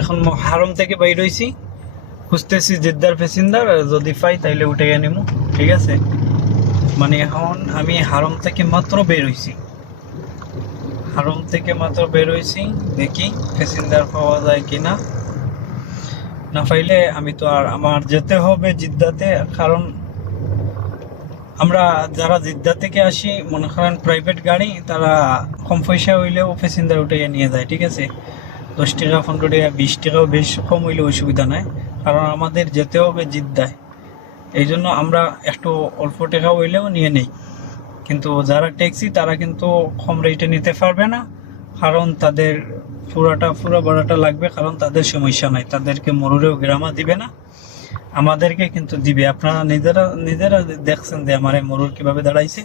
এখন হারম থেকে বাইর হইছি, খুঁজতেছি জিদ্দার প্যাসেঞ্জার, যদি পাই তাইলে উঠে নিব। ঠিক আছে, মানে এখন আমি হারম থেকে মাত্র বের হইছি, দেখি প্যাসেঞ্জার পাওয়া যায় কিনা। না পাইলে আমি তো আর আমার যেতে হবে জিদ্দাতে, কারণ আমরা যারা জিদ্দা থেকে আসি মনে করেন প্রাইভেট গাড়ি, তারা কম পয়সা হইলেও প্যাসেঞ্জার উঠে নিয়ে যায়। ঠিক আছে, 10 টাকা 15 টাকা 20 টাকাও বেশ কম হইলে অসুবিধা নাই, কারণ আমাদের যেতে হবে জিদ্দায়। এই জন্য আমরা একটু অল্প টাকা হইলেও নিয়ে নেই। কিন্তু যারা ট্যাক্সি তারা কিন্তু কম রেটে নিতে পারবে না, কারণ তাদের পুরো ভাড়াটা লাগবে, কারণ তাদের সমস্যা নাই, তাদেরকে মরুরেও গ্রামা দিবে না, আমাদেরকে কিন্তু দিবে। আপনারা নিজেরা দেখছেন যে আমার মরুর কিভাবে দাঁড়াইছে,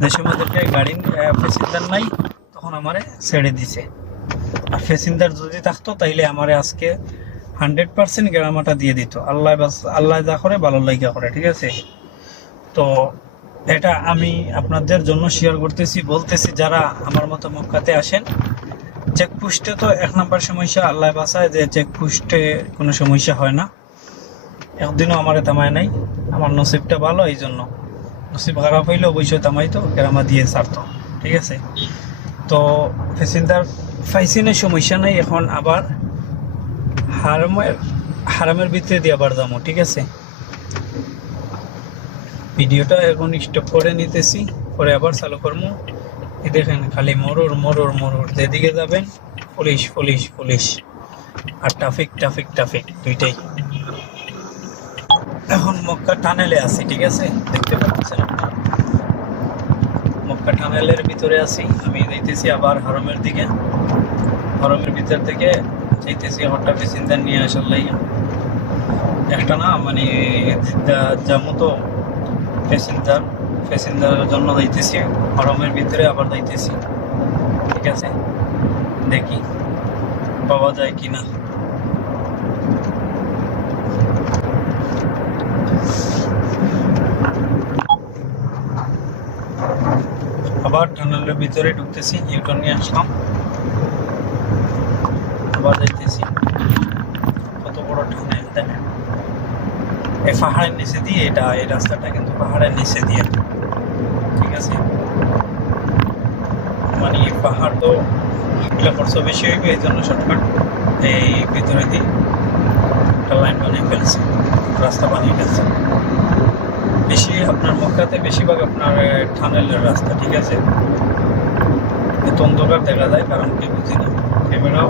যে সময় গাড়ি প্যাসেঞ্জার নাই তখন আমারে ছেড়ে দিছে। আর প্যাসেঞ্জার যদি থাকতো তাইলে আমারে আজকে 100% গ্রামাটা দিয়ে দিত। আল্লাহ যা করে ভালো লাগা করে। ঠিক আছে, তো এটা আমি আপনাদের জন্য শেয়ার করতেছি, বলতেছি যারা আমার মতো মক্কাতে আসেন, চেকপোস্টে তো 1 নম্বর সমস্যা, আল্লাহ বাঁচায় যে চেকপোস্টে কোনো সমস্যা হয় না, একদিনও আমারে থামায় নাই। আমার নসিবটা ভালো, এই জন্য। নসিব খারাপ হইলে অবশ্যই থামাইতো, গ্রামা দিয়ে ছাড়তো। ঠিক আছে, তো প্যাসেঞ্জার ফাইসিনের সমস্যা নাই। এখন আবার হারামের ভিতরে দিয়ে আবার যাবো। ঠিক আছে, ভিডিওটা এখন স্টপ করে নিতেছি, পরে আবার চালু করবো। দেখেন খালি মরুর মরুর মরুর, যেদিকে যাবেন পুলিশ পুলিশ পুলিশ আর ট্রাফিক দুইটাই। এখন মক্কা টানেলে আছি। ঠিক আছে, দেখতে পাচ্ছেন আপনারা, মক্কা টানেলের ভিতরে আছি। আমি যাইতেছি আবার হরমের দিকে, হরমের ভিতর থেকে যাইতেছি হঠাৎ প্যাসেঞ্জার নিয়ে আসার লাইয়া। একটা না মানে যাবো তো প্যাসেঞ্জারের জন্য যাইতেছি হরমের ভিতরে, আবার যাইতেছি। ঠিক আছে, দেখি পাওয়া যায় কিনা। আবার টানেলের ভিতরে ঢুকতেছি, ইউটার্ন নিয়ে আসলাম, আবার যাইতেছি। কত বড় টানেল দেখেন, এই পাহাড়ের নিচে দিয়ে, এই রাস্তাটা কিন্তু পাহাড়ের নিচে দিয়ে। ঠিক আছে, মানে পাহাড় তো হাঁটলে খরচ বেশি হইবে, এই জন্য শর্টকাট এই ভিতরে দিয়ে একটা লাইন বানিয়ে ফেলছে, রাস্তা বানিয়ে ফেলছে। বেশি আপনার মক্কাতে বেশিরভাগ আপনার টানেলের রাস্তা। ঠিক আছে, এত অন্ধকার দেখা যায়, কারণ কি বুঝি না, ক্যামেরাও